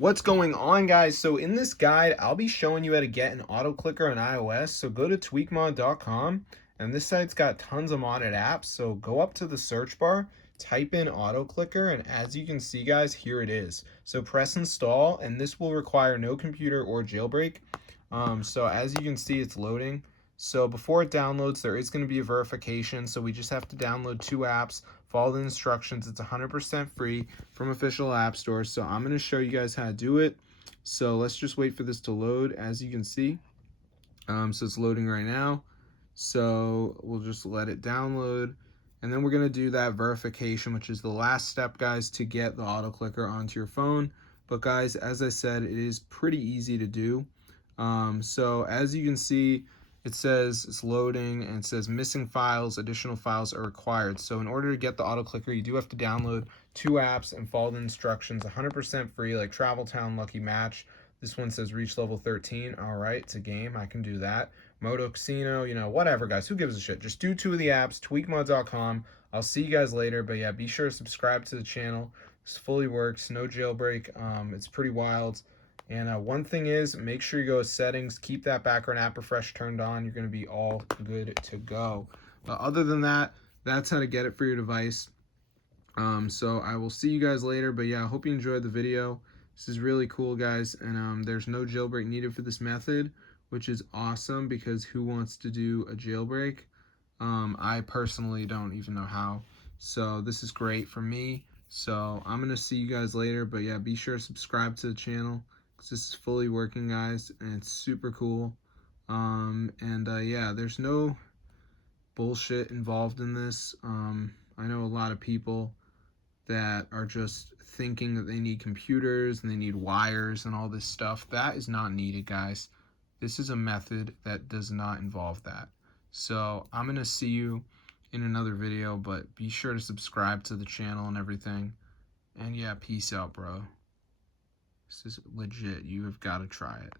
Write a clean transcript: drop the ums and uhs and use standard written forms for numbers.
What's going on, guys? So in this guide, I'll be showing you how to get an Autoclicker on iOS. So go to tweakmod.com, and this site's got tons of modded apps. So go up to the search bar, type in Autoclicker, and as you can see, guys, here it is. So press install, and this will require no computer or jailbreak. So as you can see, it's loading. So before it downloads, there is going to be a verification. So we just have to download 2 apps, follow the instructions. It's 100% free from official app stores. So I'm going to show you guys how to do it. So let's just wait for this to load. As you can see, so it's loading right now. So we'll just let it download. And then we're going to do that verification, which is the last step, guys, to get the Autoclicker onto your phone. But guys, as I said, it is pretty easy to do. So as you can see, it says it's loading and it says missing files, additional files are required. So in order to get the Autoclicker, you do have to download 2 apps and follow the instructions. 100% free, like Travel Town, Lucky Match. This one says reach level 13. All right, it's a game. I can do that. Moto Casino, whatever, guys. Who gives a shit? Just do 2 of the apps, tweakmod.com. I'll see you guys later. But yeah, be sure to subscribe to the channel. This fully works, no jailbreak. It's pretty wild. And one thing is, make sure you go to settings, keep that background app refresh turned on. You're going to be all good to go. But other than that, that's how to get it for your device. So I will see you guys later. But yeah, I hope you enjoyed the video. This is really cool, guys. And there's no jailbreak needed for this method, which is awesome because who wants to do a jailbreak? I personally don't even know how. So this is great for me. So I'm going to see you guys later. But yeah, be sure to subscribe to the channel. This is fully working, guys, and it's super cool. Yeah, there's no bullshit involved in this. I know a lot of people that are just thinking that they need computers and they need wires and all this stuff. That is not needed, guys. This is a method that does not involve that. So I'm gonna see you in another video, but be sure to subscribe to the channel and everything. And yeah, peace out, bro. This is legit. You have got to try it.